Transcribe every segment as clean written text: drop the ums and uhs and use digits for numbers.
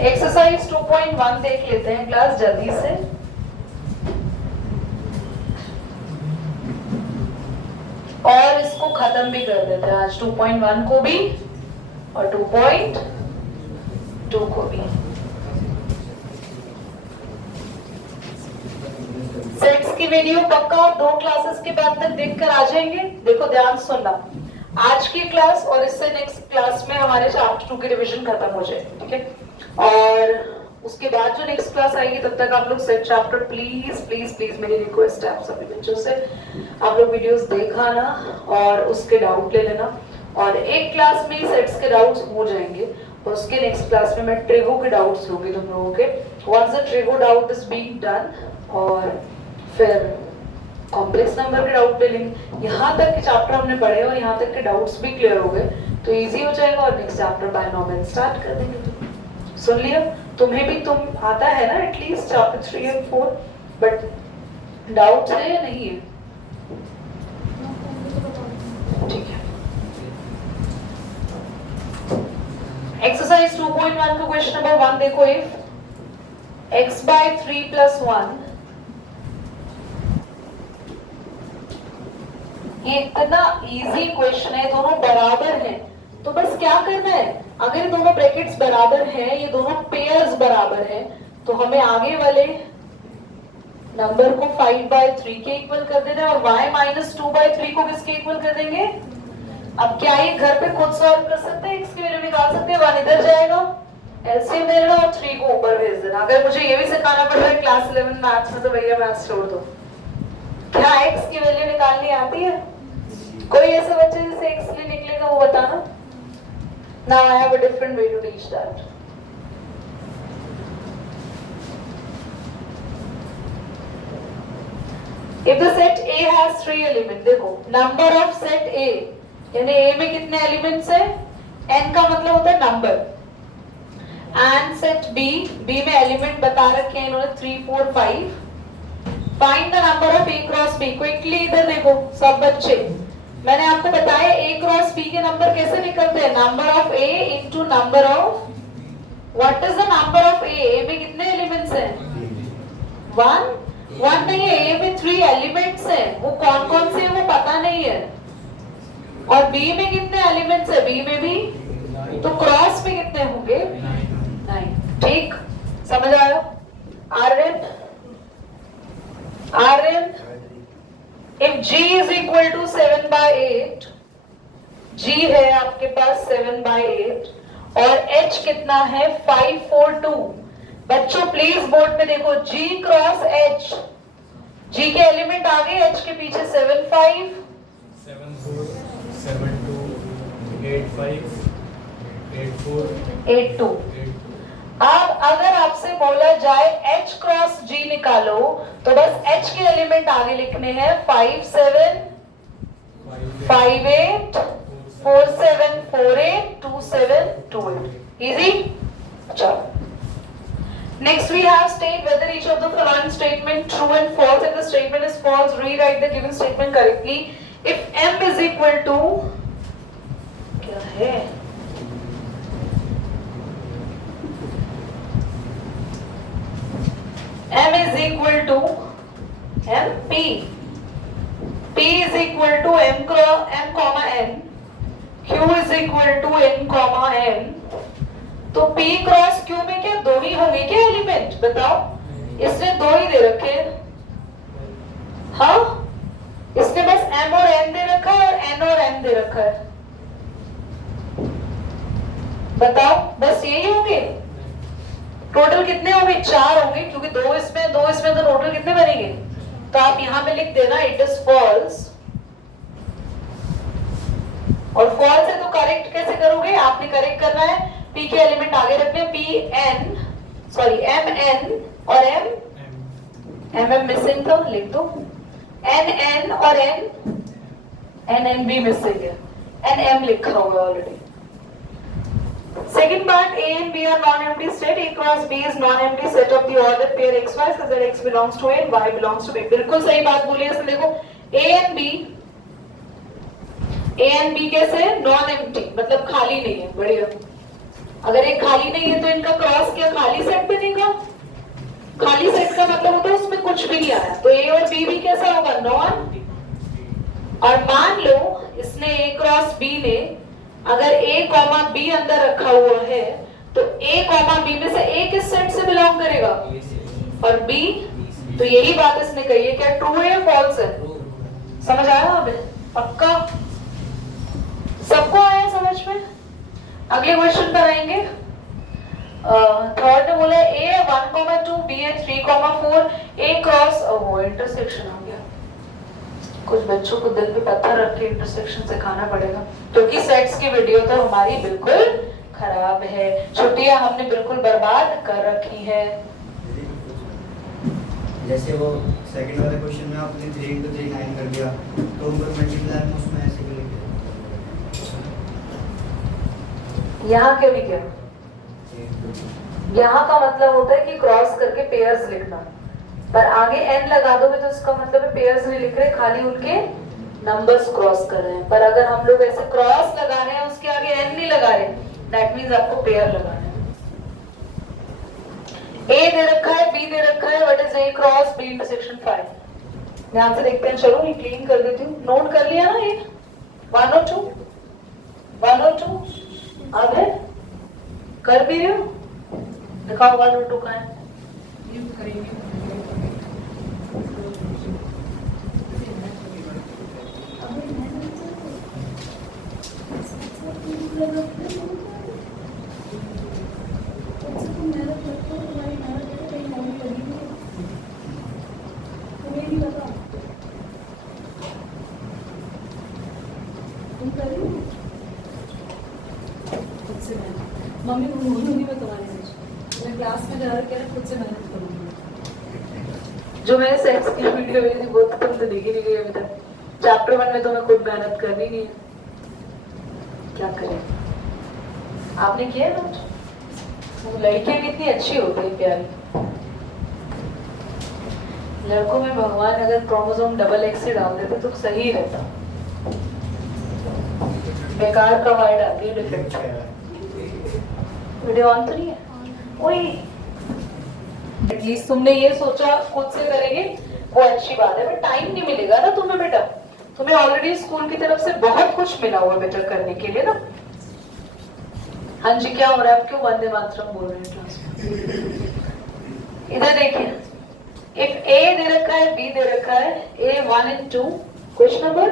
Exercise 2.1 देख लेते हैं क्लास जल्दी से। और इसको खत्म भी कर देते हैं आज 2.1 को भी और 2.2 को भी। सेट्स की वीडियो पक्का 2 क्लासेस के बाद तक देखकर आ जाएंगे। देखो ध्यान सुनना, आज की क्लास और इससे नेक्स्ट क्लास में हमारे चैप्टर 2 की रिवीजन खत्म हो जाए, ठीक है। और उसके बाद जो नेक्स्ट क्लास आएगी तब तक आप लोग set chapter please please please, मेरी रिक्वेस्ट है आप सभी बच्चों से, आप लोग वीडियोस देखा ना और उसके डाउट ले लेना। और एक क्लास में ही सेट्स के डाउट्स हो जाएंगे और उसके नेक्स्ट क्लास में मैं ट्रिगो के डाउट्स लूंगी तुम लोगों के। Once the trigo doubt is being done और फिर कॉम्प्लेक्स नंबर के डाउट ले लेंगे। यहाँ तक के चैप्टर हमने पढ़े और यहाँ तक के डाउट्स भी क्लियर हो गए तो इजी हो जाएगा और नेक्स्ट चैप्टर बायनॉमियल स्टार्ट कर देंगे। तुम सुन लिया, तुम्हें भी तुम आता है ना एटलीस्ट चैप्टर 3 और 4, बट डाउट्स है या नहीं है? ठीक है। एक्सरसाइज 2.1 का क्वेश्चन नंबर 1 देखो, इफ x by 3 plus 1, ये इतना इजी क्वेश्चन है, दोनों बराबर हैं तो बस क्या करना है, अगर ये दोनों ब्रैकेट्स बराबर हैं, ये दोनों पेयर्स बराबर हैं, तो हमें आगे वाले नंबर को 5/3 के इक्वल कर देना है और y minus 2/3 को किसके इक्वल कर देंगे। अब क्या ये घर पे खुद सॉल्व कर सकते हैं, x की वैल्यू निकाल सकते हैं, 1 इधर जाएगा, एलसीएम दे देना और 3 को ऊपर भेज देना। अगर मुझे ये भी सिखाना पड़ रहा है क्लास 11 मैथ्स में तो भैया मैथ्स छोड़ दो। क्या x की वैल्यू निकालनी आती है? कोई ऐसे बच्चे जिसे x लिए निकलेगा वो बताना। Now I have a different way to teach that. If the set A has 3 elements, देखो number of set A, यानी A में कितने एलिमेंट्स हैं? n का मतलब होता है number. And set B, B में एलिमेंट बता रखे हैं इन्होंने 3, 4, 5. Find the number of A cross B. Quickly इधर देखो सब बच्चे, मैंने आपको बताया A क्रॉस B के नंबर कैसे निकलते हैं, number of A into number of, what is the number of A? A में कितने एलिमेंट्स हैं? 1 नहीं है, A में 3 एलिमेंट्स हैं, वो कौन कौन से हैं वो पता नहीं है। और B में कितने एलिमेंट्स है? B में भी, तो क्रॉस में कितने होंगे? 9। ठीक, समझ आया? Rn if G is equal to 7/8, G है आपके पास 7/8 और H कितना है 542। बच्चों प्लीज बोर्ड पे देखो, G क्रॉस H, G के एलिमेंट आगे, H के पीछे 7 5 7 4 7 2 8 5 8 4 8 2। अब अगर आपसे बोला जाए H क्रॉस G निकालो तो बस H के एलिमेंट आगे लिखने हैं 5 7 5 8 4 7 4 8 2 7 2 8। इजी? चलो next we have state whether each of the following statement true and false. If the statement is false, rewrite the given statement correctly. If m is equal to, क्या है, m is equal to mp, p is equal to m comma n, q is equal to n comma m, तो p cross q में क्या 2 ही होंगे क्या element? बताओ, इसने 2 ही दे रखे हैं। हाँ, इसने बस m और n दे रखा है और n और m दे रखा है। बताओ, बस यही होंगे? टोटल कितने होंगे? 4 होंगे, क्योंकि 2 इसमें तो टोटल कितने बनेंगे? तो आप यहाँ पे लिख देना इट इज फॉल्स, और फॉल्स है तो करेक्ट कैसे करोगे? आपने करेक्ट करना है, p के एलिमेंट आगे रखने, mn और m मिसिंग था, लिख दो nn और nn भी मिसिंग है, nm लिखा हुआ already. Second part, A and B are non-empty set. A cross B is non-empty set of the ordered pair xy such that x belongs to A and y belongs to B. बिल्कुल सही बात बोली है। इसमें देखो A and B कैसे? Non-empty, मतलब खाली नहीं है। बढ़िया। अगर ये खाली नहीं है तो इनका क्रॉस क्या खाली सेट बनेगा? खाली सेट का मतलब होता है उसमें कुछ भी नहीं आया, तो ए और बी भी कैसा होगा? नॉन। और मान लो इसने ए क्रॉस बी ने अगर ए कॉमा बी अंदर रखा हुआ है तो ए कॉमा बी में से ए किस सेट से बिलोंग करेगा? और बी। तो यही बात इसने कही है, क्या ट्रू है या फॉल्स है? समझ आया हमें? पक्का सबको आया समझ में? अगले क्वेश्चन पर आएंगे। थर्ड ने बोला ए 1,2 बी है 3,4 ए क्रॉस वो इंटरसेक्शन हो गया। कुछ बच्चों को दिल पे पत्थर रख के इंटरसेक्शन सिखाना पड़ेगा क्योंकि सेट्स की वीडियो तो हमारी बिल्कुल खराब है, छुट्टियां हमने बिल्कुल बर्बाद कर रखी है। जैसे वो सेकंड वाले क्वेश्चन में आपने 3 into 3 9 कर दिया, तो ऊपर मल्टीप्लाई में उसमें ऐसे क्यों लिख दिया? यहाँ क्यों नहीं किया? यहाँ का मतलब होता है कि क्रॉस करके पेयर्स लिखना, पर आगे n लगा दोगे तो इसका मतलब है पेयर्स नहीं लिख रहे, खाली उनके नंबर्स क्रॉस कर रहे हैं। पर अगर हम लोग ऐसे क्रॉस लगा रहे हैं उसके आगे n नहीं लगा रहे, दैट मींस आपको पेयर लगाना है। A दे रखा है, B दे रखा है, what is A cross B intersection 5? ध्यान से देखते हैं, चलो ये क्लीन कर देती हूँ। नोट कर लिया ना? ये 1 और 2 1 और 2 अब है कर भी रहे हो? दिखाओ 1 और 2 कहाँ है? मम्मी नहीं मैं तुम्हारी मैं क्लास में जा रही खुद से मेहनत करूंगी। जो मैंने सेक्स की वीडियो भेजी वो तो तुमसे देखी नहीं गई अभी तक। चैप्टर 1 में तो मैं खुद मेहनत करनी नहीं है, क्या करें? आपने किया नोट? लड़कियां कितनी अच्छी होती है, प्यारी। लड़कों में भगवान अगर क्रोमोसोम XX ही डाल देते तो सही रहता। बेकार का वाइड आ गई डिफेक्ट। वीडियो ऑन तो नहीं है? ओए एटलीस्ट तुमने ये सोचा खुद से करेंगे वो अच्छी बात है, बट टाइम नहीं मिलेगा ना तुम्हें बेटा। तुम्हें ऑलरेडी स्कूल की तरफ से बहुत कुछ मिला हुआ बेटा करने के लिए ना। हाँ जी क्या हो रहा है? आप क्यों वंदे मातरम बोल रहे हैं क्लास में? इधर देखिए, इफ A दे रखा है, B दे रखा है, A 1 and 2, question number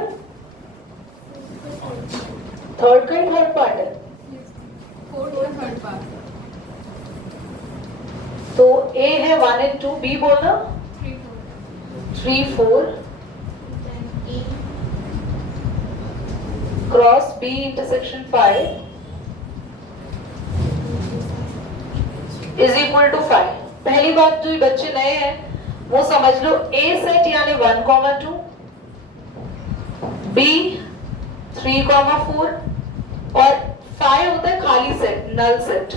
third का ही थर्ड पार्ट है। थर्ड पार्ट तो A है 1 and 2, B बोलना 3 4 cross B intersection 5 is equal to 5। पहली बात जो बच्चे नए हैं वो समझ लो, A सेट यानी 1,2, B 3,4 और 5 होता है खाली सेट, नल सेट।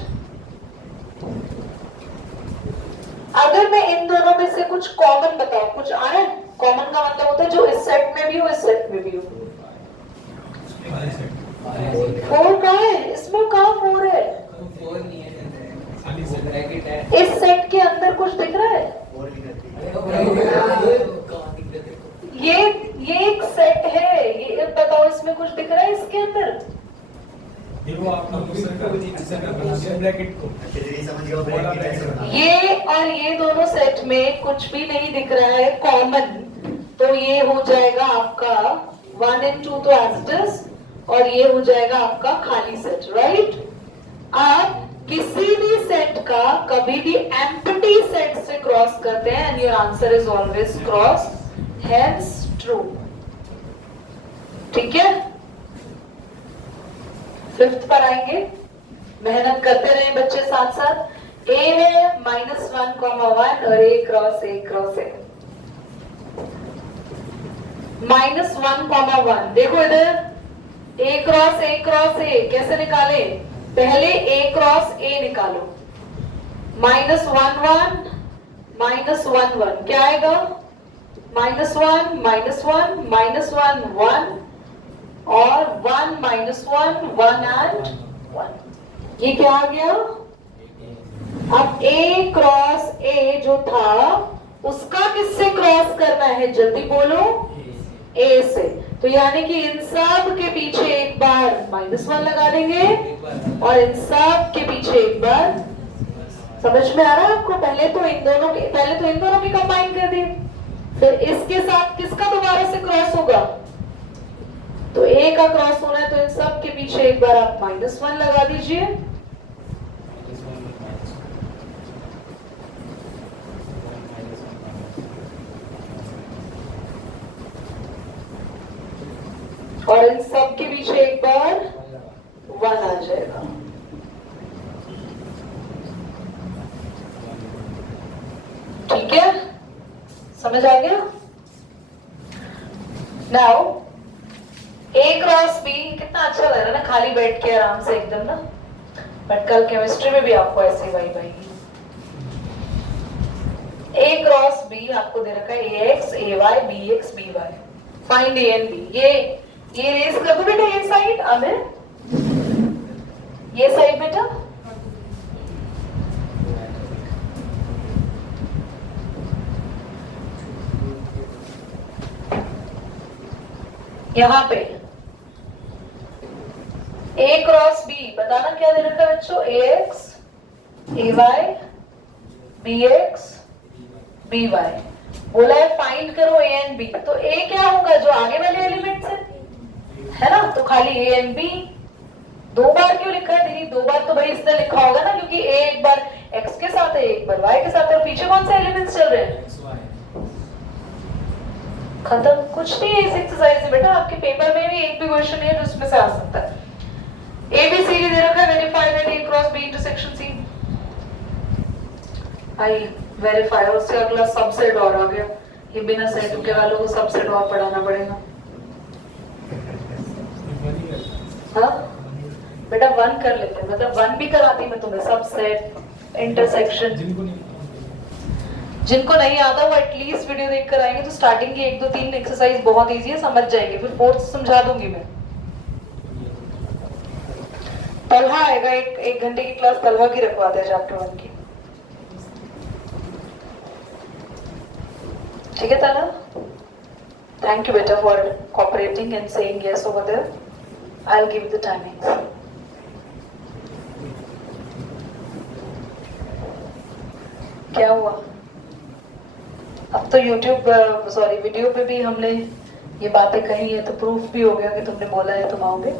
अगर मैं इन दोनों में से कुछ कॉमन बताऊं, कुछ आ रहा है? कॉमन का मतलब होता है जो इस सेट में भी हो इस सेट में भी हो। 4 कहाँ है? इसमें कहाँ 4 है? इस सेट के अंदर कुछ दिख रहा है? ये एक सेट है, ये बताओ इसमें कुछ दिख रहा है इसके अंदर? ये और ये दोनों सेट में कुछ भी नहीं दिख रहा है कॉमन, तो ये हो जाएगा आपका 1 and 2 तो एस्टस, और ये हो जाएगा आपका खाली सेट, राइट? आप किसी भी सेट का कभी भी एम्प्टी सेट से क्रॉस करते हैं and your answer is always cross, hence true. ठीक है, 5th पर आएंगे। मेहनत करते रहे बच्चे साथ साथ। A है -1,1 और A cross A cross A। -1,1 देखो इधर, A cross A cross A कैसे निकाले? पहले A क्रॉस A निकालो। -1,1 -1,1 क्या आएगा? -1 -1 -1 1 और 1 -1 1 and 1। ये क्या आ गया? अब A क्रॉस A जो था उसका किससे क्रॉस करना है, जल्दी बोलो, A से। तो यानी कि इन सब के पीछे एक बार -1 लगा देंगे और इन सब के पीछे एक बार। समझ में आ रहा है आपको? पहले तो इन दोनों की कंबाइन कर दी, फिर इसके साथ किसका दोबारा से क्रॉस होगा? तो A का क्रॉस होना है तो इन सब के पीछे एक बार आप -1 लगा दीजिए। और इन सब के पीछे एक बार 1 आ जाएगा। ठीक है, समझ आ गया? नाउ A क्रॉस B कितना अच्छा लग रहा है ना, खाली बैठ के आराम से एकदम ना। बट कल केमिस्ट्री में भी आपको ऐसे ही वाइब आएगी। A क्रॉस B आपको दे रखा है AX AY BX BY, find A and B। ये रेस कर दो बेटा, ये साइड आमिर, ये साइड बेटा। यहाँ पे A क्रॉस B बताना क्या दे रखा है बच्चों? AX AY BX BY बोला है फाइंड करो A एंड B। तो A क्या होगा? जो आगे वाले एलिमेंट्स है ना, तो खाली A एंड B। 2 बार क्यों लिखा है दीदी? 2 बार तो भाई इसने लिखा होगा ना, क्योंकि A एक बार X के साथ है, एक बार Y के साथ है, और पीछे कौन से एलिमेंट्स चल रहे हैं? खत्म, कुछ नहीं है इस एक्सरसाइज में बेटा। आपके पेपर में भी एक भी क्वेश्चन है जो उसमें से आ सकता है। ABCD दे रखा है, verify that A cross B intersection C। I verify, और उससे अगला सबसेट और आ गया। ये बिना सेट के वालों को सबसेट और पढ़ाना पड़ेगा। हाँ बेटा 1 कर लेते, मतलब 1 भी कराती मैं तुम्हें, सबसेट इंटरसेक्शन। जिनको नहीं आता वो एटलीस्ट वीडियो देख कर आएंगे तो स्टार्टिंग की 1 2 3 एक्सरसाइज बहुत इजी है, समझ जाएंगे, फिर 4th समझा दूंगी मैं। तलहा आएगा, एक घंटे की क्लास तलहा की रखवाते हैं चैप्टर 1 की। ठीक है तलहा, थैंक यू बेटा for cooperating and saying yes over there. I will give the timings. क्या हुआ? अब तो वीडियो पे भी हमने ये बातें कही है, तो प्रूफ भी हो गया कि तुमने बोला है तुम आओगे।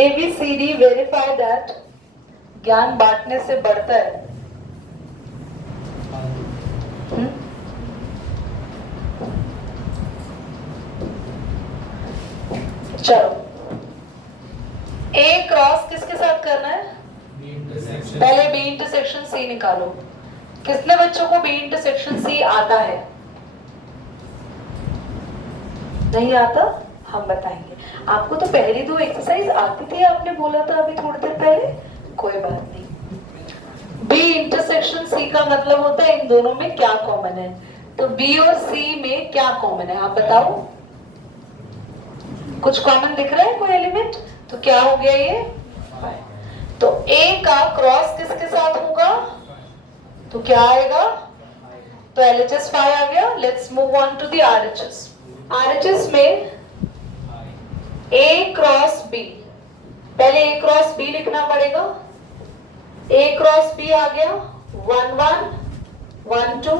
ABCD वेरीफाई दैट ज्ञान बांटने से बढ़ता है। चलो A क्रॉस किसके साथ करना है? पहले B इंटरसेक्शन C निकालो। कितने बच्चों को B इंटरसेक्शन C आता है? नहीं आता? हम बताएंगे आपको। तो पहली 2 एक्सरसाइज आती थी, आपने बोला था अभी थोड़ी देर पहले, कोई बात नहीं। B इंटरसेक्शन C का मतलब होता है इन दोनों में क्या कॉमन है। तो B और C में क्या कॉमन है आप बताओ? कुछ कॉमन दिख रहा है कोई एलिमेंट? तो क्या हो गया ये? तो A का क्रॉस किसके साथ होगा? तो क्या आएगा? तो LHS 5 आ गया। Let's move on to the RHS। RHS में A क्रॉस B, पहले A क्रॉस B लिखना पड़ेगा। A क्रॉस B आ गया 1 1 1 2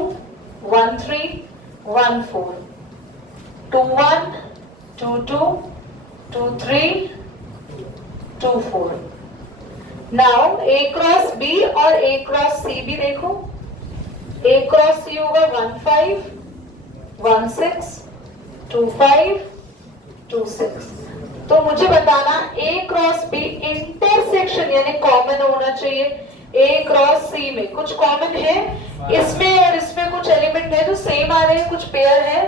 1 3 1 4 2 1 2 2 2 3 2 4। नाउ A क्रॉस B और A क्रॉस C भी देखो। A क्रॉस C होगा 1 5 1 6 2 5 2 6। तो मुझे बताना A क्रॉस B इंटरसेक्शन यानी कॉमन होना चाहिए A क्रॉस C में। कुछ कॉमन है इसमें और इसमें, कुछ एलिमेंट है जो सेम आ रहे हैं, कुछ पेयर है।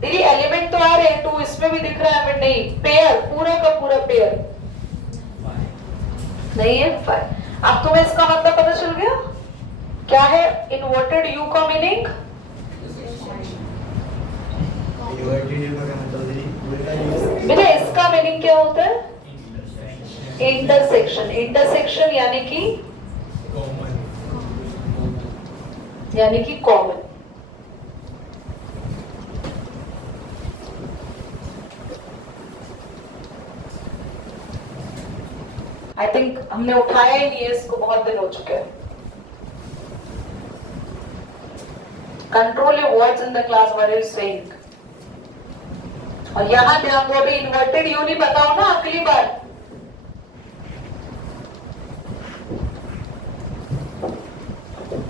दीदी एलिमेंट तो आ रहे हैं, 2 इसमें भी दिख रहा है, बट नहीं पेयर, पूरा का पूरा पेयर नहीं है 5। अब तुम्हें इसका मतलब पता चल गया क्या है इन्वर्टेड U का मीनिंग? बेटा इसका मीनिंग क्या होता है? इंटरसेक्शन, इंटरसेक्शन यानी कि कॉमन, कॉमन। आई थिंक हमने उठाया ही नहीं है इसको, बहुत दिन हो चुके हैं। Control your words in the class, what is saying. और यहां ध्यान दो, अभी इन्वर्टेड यू नहीं बताओ ना अगली बार।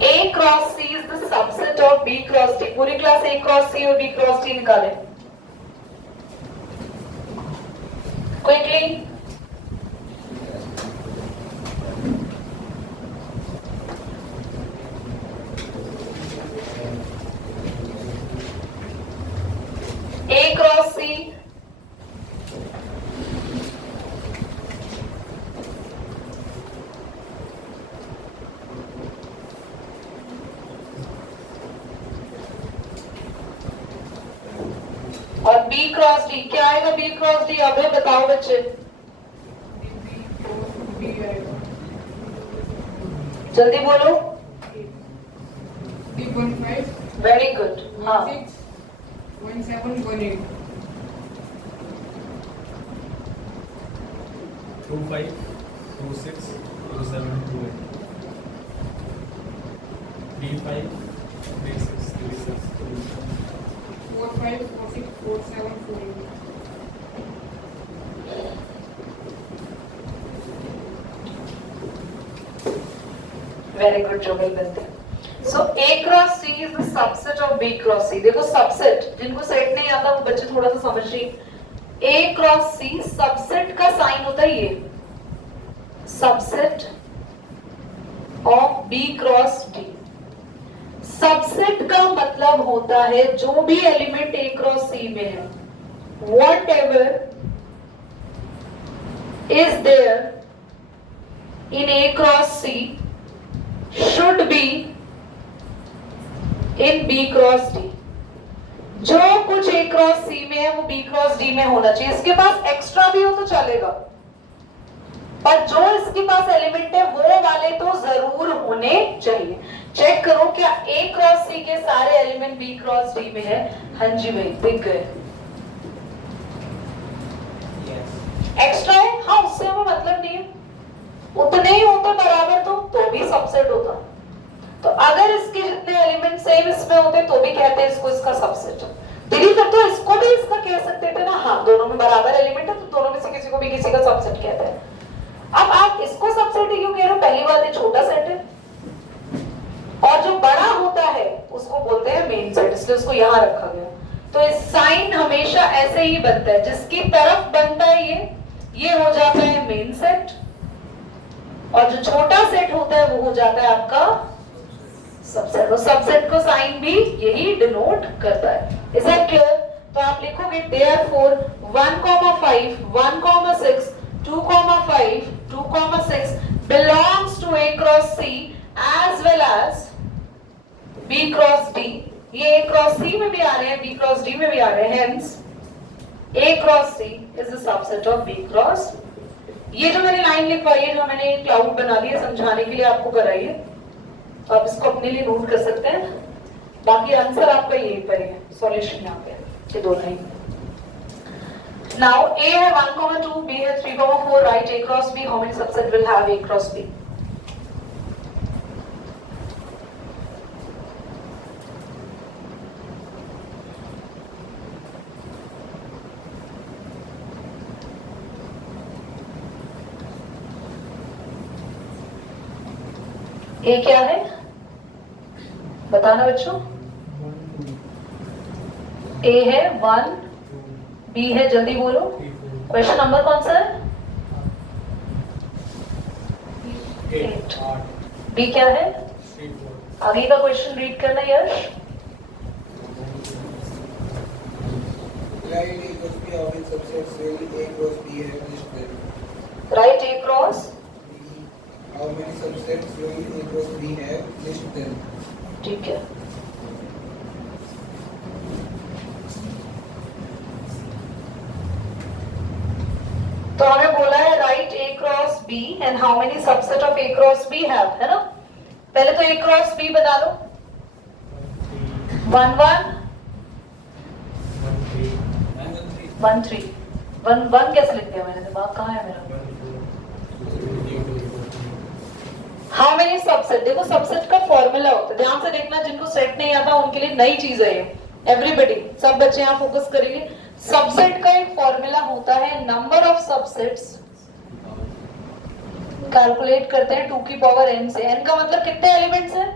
A cross C is the subset of B cross D. पूरी क्लास A cross C और B cross D निकाले क्विकली। A cross C और B क्रॉस D। क्या आएगा B क्रॉस D? अभी बताओ बच्चे, जल्दी बोलो। 3.5, वेरी गुड। हाँ 6, 1.7, 1.8. 25, 26, 27, 28. 35, 36, 36, 4.5, 4.6, 4.7, 4.8. वेरी गुड जोगल बनते। सो A cross C is the subset of B cross C। देखो सबसेट, जिनको सेट नहीं आता वो बच्चे थोड़ा सा समझिए। A क्रॉस C सबसेट का साइन होता है ये, subset of B cross D। Subset का मतलब होता है जो भी एलिमेंट A क्रॉस C में है, whatever is there in A cross C should be in B cross D। जो कुछ A cross C में है वो B cross D में होना चाहिए। इसके पास एक्स्ट्रा भी हो तो चलेगा, पर जो इसके पास एलिमेंट है वो वाले तो जरूर होने चाहिए। चेक करो क्या A क्रॉस C के सारे एलिमेंट B क्रॉस D में है? हाँ जी भाई, दिख गए। एक्स्ट्रा है, हाँ उससे हमें मतलब नहीं है, उतने ही होते बराबर तो भी सबसेट होता। तो अगर इसके जितने एलिमेंट सेम इसमें होते तो भी कहते हैं इसको इसका सबसेट। दीदी फिर तो इसको भी इसका कह सकते थे ना, हाँ दोनों में बराबर एलिमेंट है तो दोनों में से किसी को भी किसी का सबसेट कहते हैं। अब आप इसको सबसेट क्यों कह रहे हो? पहली बात ये छोटा सेट है और जो बड़ा होता है उसको बोलते हैं मेन सेट, इसलिए उसको यहां रखा गया। तो इस साइन हमेशा ऐसे ही बनता है, जिसकी तरफ बनता है ये हो जाता है मेन सेट, और जो छोटा सेट होता है वो हो जाता है आपका सबसेट। और सबसेट को साइन भी यही डिनोट करता है। Is that clear? तो आप लिखोगे therefore 1,5, 1,6, 2,5, 2,6 belongs to A cross C as well as B cross D। ये A cross C में भी आ रहे हैं, B cross D में भी आ रहे हैं, hence A cross C is a subset of B cross। ये जो मैंने लाइन लिखवाई है, जो मैंने क्लाउड बना दिया समझाने के लिए आपको कराई है, तो आप इसको अपने लिए नोट कर सकते हैं। बाकी आंसर आपका यही पर है, सॉल्यूशन यहाँ पे ये दो लाइन। नाउ A है 1,2, B है 3,4, right A cross B, how many subset will have A cross B? A क्या है बताना बच्चों? A है 1, B है, जल्दी बोलो। क्वेश्चन नंबर कौन सा है? 8। B क्या है? आगे का क्वेश्चन रीड करना यश। Right A cross B, how many subsets will A cross B have listed? Right A cross B, how many subsets will A cross B have listed? ठीक है। तो हमें बोला है right A cross and how many subset of A cross B have, है ना? पहले तो A cross B बना लो. 1 1 1 3 1 1 कैसे लिख दिया मैंने? दिमाग कहाँ है मेरा? How many subset? देखो सबसेट का फॉर्मूला होता है, ध्यान से देखना, जिनको सेट नहीं आता उनके लिए नई चीज है ये. एवरीबडी, सब बच्चे यहाँ फोकस करेंगे. सबसेट का एक फॉर्मूला होता है, नंबर ऑफ सबसेट्स कैलकुलेट करते हैं 2 की पावर n से. n का मतलब कितने एलिमेंट्स हैं?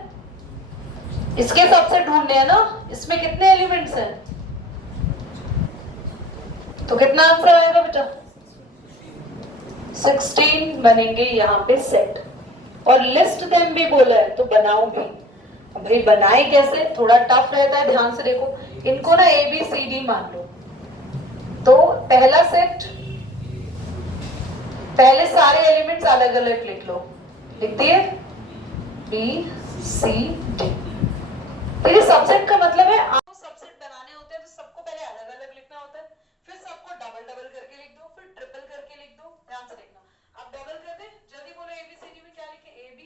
इसके सबसेट ढूंढने हैं ना, इसमें कितने एलिमेंट्स हैं? तो कितना आंसर आएगा बेटा? 16 बनेंगे यहाँ पे सेट. और लिस्ट देम भी बोला है तो बनाओ भी. अब भाई बनाए कैसे? थोड़ा टफ रहता है, ध्यान से देखो. इनको ना ABCD मान लो. तो पहला सेट, पहले सारे एलिमेंट्स अलग अलग लिख लो. लिख दिए BCD. फिर सबसेट का मतलब है आपको सबसेट बनाने होते हैं तो सबको पहले अलग अलग लिखना होता है, फिर सबको डबल डबल करके लिख दो, फिर ट्रिपल करके लिख दो. ध्यान से देखना. अब डबल कर दे, जल्दी बोलो. ABCD में क्या लिखे? AB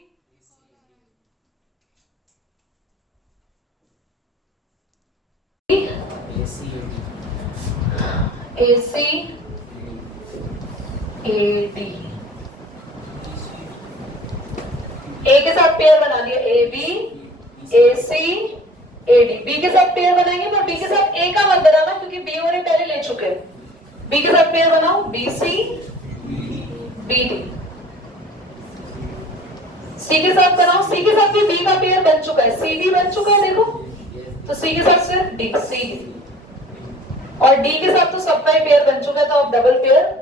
AC AD. A के साथ पेयर बना दिया AB AC AD. B के साथ पेयर बनाएंगे तो B के साथ A का मत बनाना क्योंकि B और A पहले ले चुके हैं. B के साथ पेयर बनाओ BC BD. C के साथ बनाओ, C के साथ भी B का पेयर बन चुका है, CD बन चुका है. देखो तो C के साथ सिर्फ D CD. और D के साथ तो सबका ही पेयर बन चुका है, तो आप डबल पेयर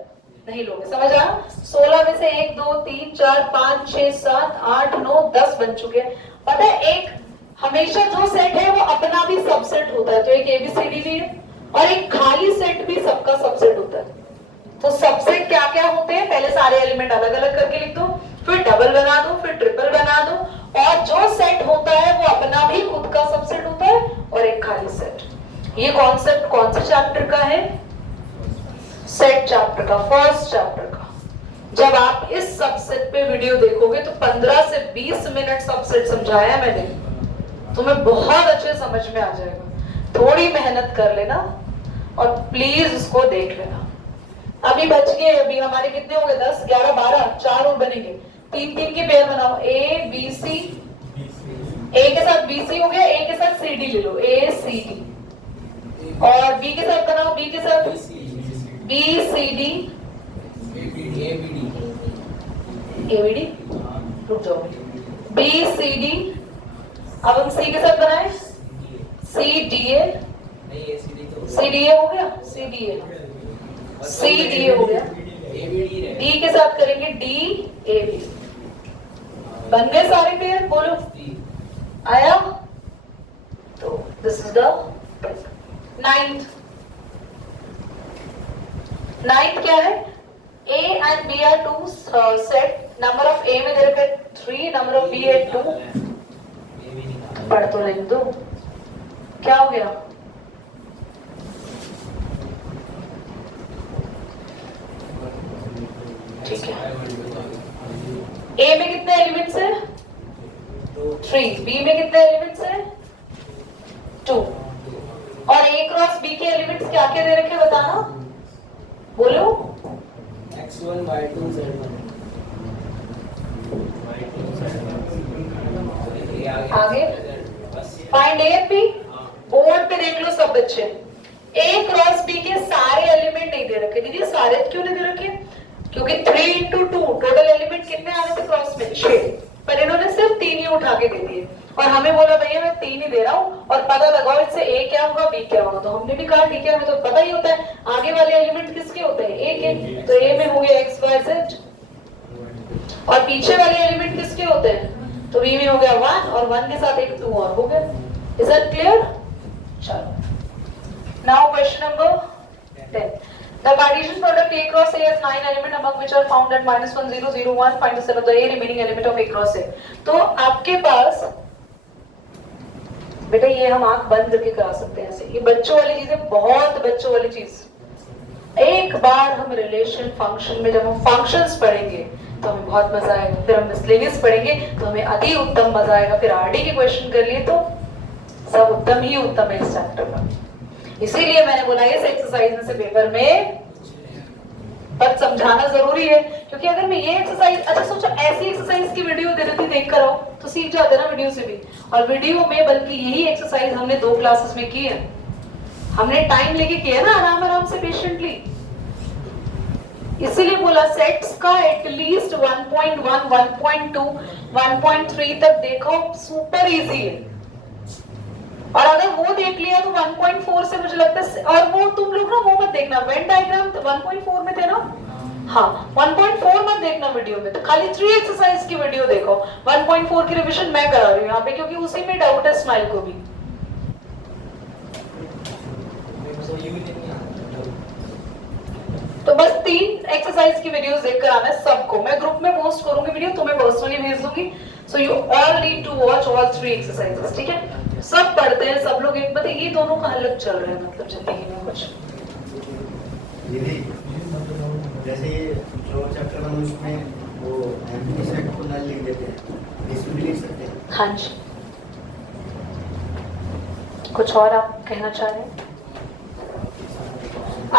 नहीं लोगे. समझ आया? 16 में से 1 2 3 4 5 6 7 8 9 10 बन चुके हैं. पता है एक हमेशा जो सेट है वो अपना भी सबसेट होता है. तो एक ABCD भी है और एक खाली सेट भी सबका सबसेट होता है. तो सबसेट क्या क्या होते हैं? पहले सारे एलिमेंट अलग अलग करके लिख दो, फिर डबल बना दो, फिर ट्रिपल बना दो. और जो सेट होता है वो अपना भी खुद का सबसेट होता है और एक खाली सेट. ये कॉन्सेप्ट कौन से चैप्टर का है? सेट चैप्टर का, फर्स्ट चैप्टर का. जब आप इस सबसेट पे वीडियो देखोगे तो 15 से 20 मिनट सबसेट समझाया है मैंने, तुम्हें बहुत अच्छे समझ में आ जाएगा. थोड़ी मेहनत कर लेना और प्लीज इसको देख लेना. अभी बच गए, अभी हमारे कितने हो गए? 10 11 12, 4 और बनेंगे. 3 3 के पेयर बनाओ. A B C. A के साथ BC हो गया, A के साथ CD ले लो, ACD. और B के साथ बनाओ, B के साथ BCD ABD. रुक जाओ. BCD. अब हम C के साथ बनाए CDA. CDA हो गया, CDA CDA हो गया. D के साथ करेंगे DAB. बन गए सारे पेयर? बोलो आया? तो दिस इज द नाइन्थ क्या है? A and B are two set. Number of A में दे रखे 3, number of B है 2. पढ़ तो नहीं दो. क्या हो गया? ठीक है. A में कितने एलिमेंट्स है? 3. B में कितने एलिमेंट्स है? 2. और A क्रॉस B के एलिमेंट्स क्या क्या दे रखे बताना. बोलो. x1 y2 z1. आगे find A and B. Board पे देख लो सब बच्चे. A क्रॉस B के सारे एलिमेंट नहीं दे रखे. दीदी सारे क्यों नहीं दे रखे? क्योंकि 3 into 2 टोटल एलिमेंट कितने आ रहे थे क्रॉस में? 6. पर इन्होंने सिर्फ 3 ही उठा के दे दिए और हमें बोला भैया मैं 3 ही दे रहा हूँ और पता लगाओ इससे A क्या होगा B क्या होगा. तो हमने भी कहा ठीक है, हमें तो पता ही होता है आगे वाले एलिमेंट किसके होते हैं? A के. तो A में हो गया x y z और पीछे वाले एलिमेंट किसके होते हैं? तो B में हो गया 1 और 1 के साथ एक 2 और हो गया. Is that clear? चलो now question number 10. The Cartesian product A cross A has 9 elements among which are found at -1 0 0 1. Find the set of the A remaining element of A cross A. तो आपके पास बेटा ये हम आंख बंद करके करा सकते हैं ऐसे. ये बच्चों वाली चीज है, बहुत बच्चों वाली चीज. एक बार हम रिलेशन फंक्शन में जब हम फंक्शंस पढ़ेंगे तो हमें बहुत मजा आएगा, फिर हम मिसलेनियस पढ़ेंगे तो हमें अति उत्तम मजा आएगा, फिर आरडी के क्वेश्चन कर लिए तो सब उत्तम ही उत्तम है इस चैप्टर का। इसीलिए मैंने बोला इस एक्सरसाइज में से पेपर में पर समझाना जरूरी है, क्योंकि अगर मैं ये एक्सरसाइज, अच्छा सोचो ऐसी एक्सरसाइज की वीडियो दे रही थी देख कर आओ तो सीख जाते ना वीडियो से भी। और वीडियो में बल्कि यही एक्सरसाइज हमने 2 क्लासेस में की है, हमने टाइम लेके किया ना, आराम आराम से पेशेंटली। इसीलिए बोला सेट्स का एटलीस्ट 1.1, 1.2, 1.3 तक देखो, सुपर इजी है। और अगर वो देख लिया तो 1.4 से मुझे लगता है, और वो तुम लोग ना वो मत देखना, वेन डायग्राम 1.4 में थे ना, हाँ 1.4 मत देखना वीडियो में, तो खाली 3 एक्सरसाइज की वीडियो देखो। 1.4 की रिवीजन मैं करा रही हूँ यहाँ पे, क्योंकि उसी में डाउट है स्माइल को भी। तो बस 3 एक्सरसाइज की वीडियोस देखकर आना है सबको। मैं ग्रुप में पोस्ट करूंगी वीडियो, तुम्हें पर्सनली भेज दूंगी। So you all need to watch all 3 exercises, ठीक है? सब पढ़ते हैं सब लोग, एक मतलब ये दोनों का अलग चल रहा है, मतलब जिंदगी में कुछ। दीदी जैसे जो चैप्टर 1 उसमें वो एम्प्टी सेट को नल लिख देते हैं, इसमें भी लिख सकते हैं? हाँ जी। कुछ और आप कहना चाह रहे हैं?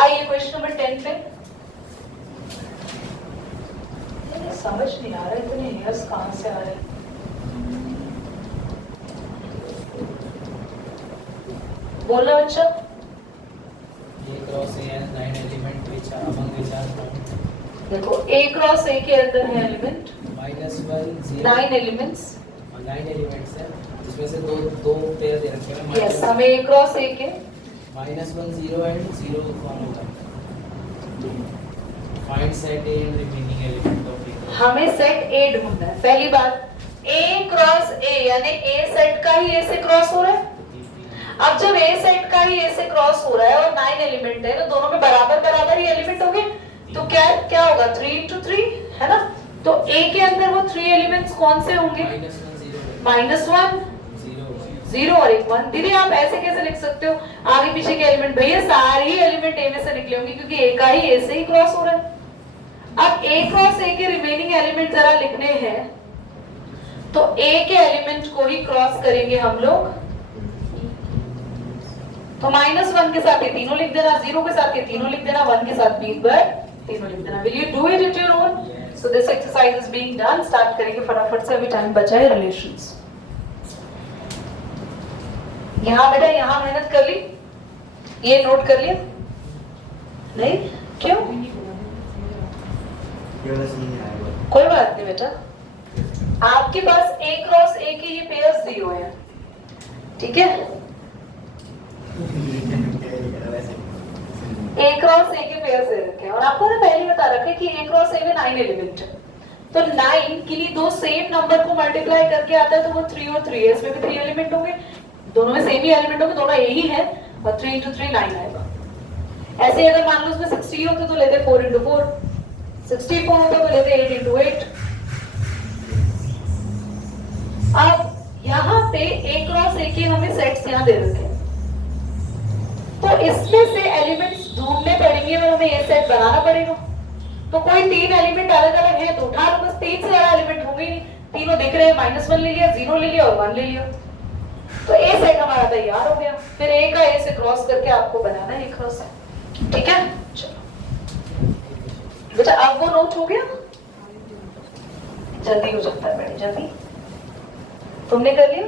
आइए क्वेश्चन नंबर 10 पे। समझ नहीं आ रहा इतने हेयर्स कहाँ से आ रहे हैं। बोलना बच्चा। A cross A has 9 elements which are among which are found. देखो A क्रॉस A के अंदर है एलिमेंट -1 0 9 एलिमेंट्स। 9 एलिमेंट्स हैं जिसमें से दो पेयर दे रखे हैं। यस, हमें A क्रॉस A के -1 0 एंड 0 फॉर्म होगा। Find set A and remaining element of A। हमें सेट A ढूंढना है। पहली बात A क्रॉस A यानी A सेट का ही A से क्रॉस हो रहा है। अब जब A सेट का ही A से क्रॉस हो रहा है और 9 एलिमेंट है, तो दोनों में बराबर बराबर ही एलिमेंट होंगे, तो क्या होगा 3 into 3 है ना? तो A के अंदर वो 3 एलिमेंट्स कौन से होंगे? -1 0 और एक 1। दीदी आप ऐसे कैसे लिख सकते हो आगे पीछे के एलिमेंट? भैया सारे ही एलिमेंट A में से निकले होंगे, क्योंकि A का ही A से ही क्रॉस हो रहा है। अब A क्रॉस A के रिमेनिंग एलिमेंट जरा लिखने हैं, तो A के एलिमेंट को ही क्रॉस करेंगे हम लोग। तो -1 के साथ ये तीनों लिख देना, 0 के साथ ये तीनों लिख देना, 1 के साथ भी तीनों लिख देना। Will you do it at your own? So this exercise is being done. Start करेंगे फटाफट से, अभी टाइम बचा है। रिलेशंस यहाँ बेटा, यहाँ मेहनत कर ली, ये नोट कर लिया नहीं? क्यों? कोई बात नहीं बेटा, आपके पास A क्रॉस A के ये पेयर्स दिए हुए हैं, ठीक है? A क्रॉस A के पेयर्स दे रखे हैं, और आपको ना पहले बता रखा है कि A क्रॉस A में 9 एलिमेंट है, तो 9 के लिए दो सेम नंबर को मल्टीप्लाई करके आता है, तो वो 3 और 3 है, इसमें भी 3 एलिमेंट होंगे, दोनों में सेम ही एलिमेंट होंगे, दोनों A ही है, और 3 into 3 9 आएगा। ऐसे अगर मान लो उसमें 60 होते तो लेते 4 into 4, 64 होता तो लेते 8 into 8। अब यहाँ पे A क्रॉस A के हमें सेट्स यहाँ दे रखे हैं, तो इसमें से एलिमेंट्स ढूंढने पड़ेंगे और हमें ये सेट बनाना पड़ेगा। तो कोई 3 एलिमेंट अलग अलग है तो उठा लो, बस 3 से ज्यादा एलिमेंट होंगे नहीं, तीनों दिख रहे हैं, -1 ले लिया, 0 ले लिया और 1 ले लिया, तो A सेट हमारा तैयार हो गया। फिर A का A से क्रॉस करके आपको बनाना है A क्रॉस, ठीक है? चलो बेटा, अब वो नोट हो गया, जल्दी हो जाता है बड़े जल्दी। तुमने कर लिया?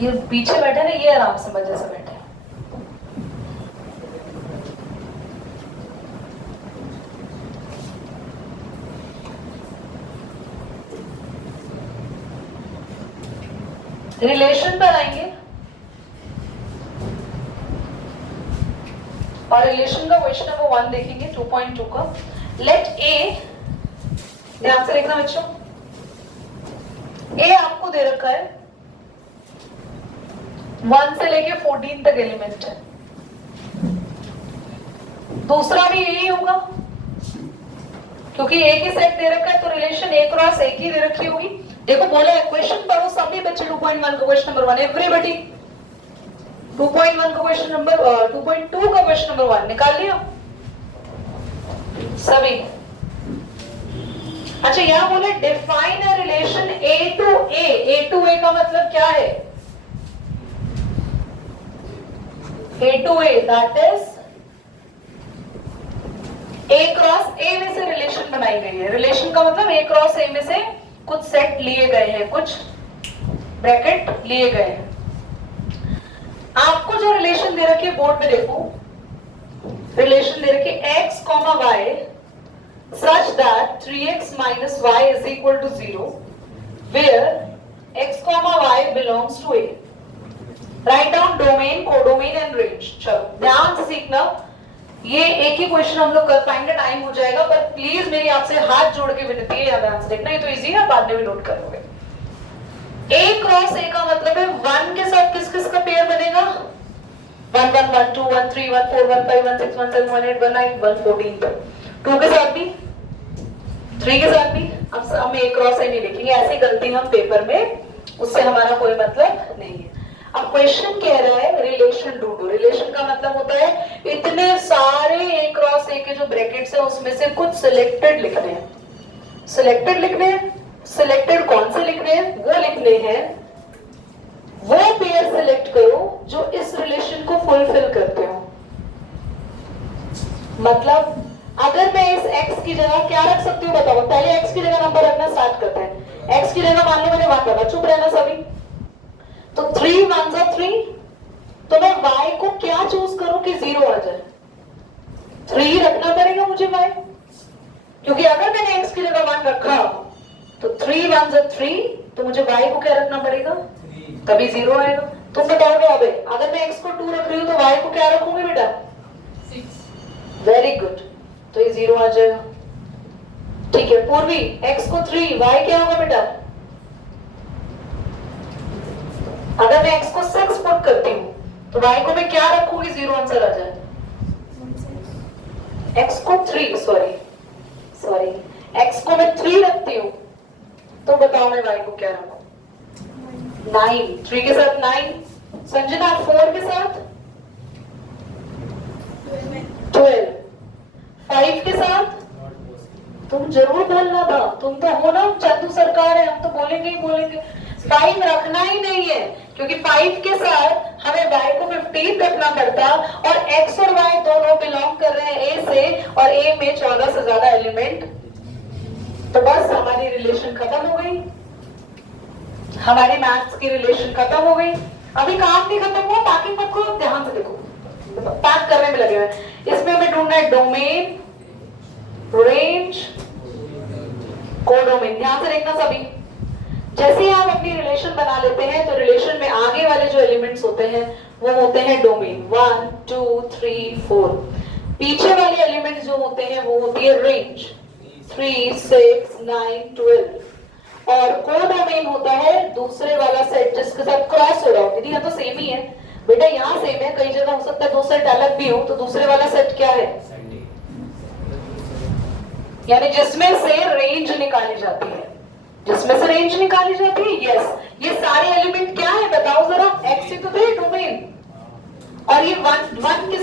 ये पीछे बैठे ना, ये आराम से मजे से बैठे। रिलेशन पर आएंगे और रिलेशन का क्वेश्चन नंबर 1 देखेंगे 2.2 का। लेट ए, ध्यान से देखना बच्चों, ए आपको दे रखा है 1 से लेके 14 तक एलिमेंट है, दूसरा भी यही होगा क्योंकि ए की सेट दे रखा है, तो रिलेशन ए क्रॉस ए की दे रखी होगी। देखो बोला है क्वेश्चन पढ़ो सभी बच्चे, 2.1 का क्वेश्चन नंबर 1 एवरीबॉडी, 2.1 का क्वेश्चन नंबर 2.2 का क्वेश्चन नंबर 1 निकाल लिया। सभी? अच्छा, यहां बोले define a relation A to A का मतलब क्या है? A to A that is A cross A में से रिलेशन बनाई गई है। रिलेशन का मतलब ए क्रॉस ए में से कुछ सेट लिए गए हैं, कुछ ब्रैकेट लिए गए हैं। आपको जो रिलेशन दे रखी है बोर्ड में देखो, रिलेशन दे रखी है x, y such that 3x minus y is equal to 0 where x, y belongs to a. Write down domain, codomain and range. चलो ध्यान से सीखना, ये एक ही क्वेश्चन हम लोग कर पाएंगे, टाइम हो जाएगा, पर प्लीज मेरी आपसे हाथ जोड़ के विनती है, याद ध्यान से देखना, ये तो इजी है, बाद में भी नोट करोगे। ए क्रॉस ए का मतलब है 1 के साथ किस किस का पेयर बनेगा? 1 1 1 2 1 3 1 4 1 5 1 6 1 7 1 8 1 9 1 14 तक। 2 के साथ भी, 3 के साथ भी। अब हम ए क्रॉस ए नहीं लिखेंगे, ऐसी गलती हम पेपर में, उससे हमारा कोई मतलब नहीं है। अब क्वेश्चन कह रहा है रिलेशन ढूंढो। रिलेशन का मतलब होता है इतने सारे ए क्रॉस ए के जो ब्रैकेट्स है उसमें से कुछ सिलेक्टेड लिखने हैं। सिलेक्टेड लिखने हैं, सिलेक्टेड कौन से लिखने हैं? वो लिखने हैं वो पेयर सिलेक्ट करो जो इस रिलेशन को फुलफिल करते हो। मतलब अगर मैं इस x की जगह क्या रख सकती हूँ बताओ? पहले x की जगह नंबर रखना स्टार्ट करते हैं। x की जगह मान लो मैंने 1 रखा, चुप रहना सभी। तो 3 1 जा 3, तो मैं y को क्या चूज करूं कि 0 आ जाए? 3 रखना पड़ेगा मुझे y, क्योंकि अगर मैंने x की जगह 1 रखा तो 3 1 जा 3, तो मुझे y को क्या रखना पड़ेगा? तभी 0 आएगा। तुम बताओगे अबे अगर मैं x को 2 रख रही हूँ तो y को क्या रखूंगी बेटा? 6। वेरी गुड, तो ये 0 आ जाएगा। ठीक है पूर्वी, x को 3, y क्या होगा बेटा? अगर मैं x को 6 पुट करती हूँ तो y को मैं क्या रखूंगी? 0 आंसर आ जाए। x को 3 सॉरी x को मैं 3 रखती हूँ तो बताओ मैं y को क्या रखूं? 9, 3 के साथ 9, संजना 4 के साथ 12, 5 के साथ तुम जरूर बोलना था, तुम तो हो ना चंदू सरकार है, हम तो बोलेंगे ही बोलेंगे। 5 रखना ही नहीं है, क्योंकि 5 के साथ हमें y को 15 रखना पड़ता, और x और y दोनों बिलोंग कर रहे हैं a से, और a में 14 से ज्यादा एलिमेंट, तो बस हमारी रिलेशन खत्म हो गई, हमारी मैथ्स की रिलेशन खत्म हो गई। अभी काम नहीं खत्म हुआ, पैकिंग मत करो, ध्यान से देखो, पैक करने में लगे हुए। इसमें हमें ढूंढना है डोमेन, रेंज, कोडोमेन। ध्यान से देखना सभी, जैसे ही आप अपनी रिलेशन बना लेते हैं तो रिलेशन में आगे वाले जो एलिमेंट्स होते हैं वो होते हैं डोमेन, 1 2 3 4। पीछे वाले एलिमेंट्स जो होते हैं वो होती है रेंज, 3 6 9 12। और कोडोमेन होता है दूसरे वाला सेट जिसके साथ क्रॉस हो रहा हो। दीदी यहाँ तो सेम ही है बेटा, यहाँ सेम है, कई जगह हो सकता है दो सेट अलग भी हो, तो दूसरे वाला सेट क्या है? यानी जिसमें से रेंज निकाली जाती है, जिसमें से रेंज निकाली जाती है। यस, ये सारे एलिमेंट क्या है बताओ जरा? एक्स ही तो थे डोमेन, और ये 1 के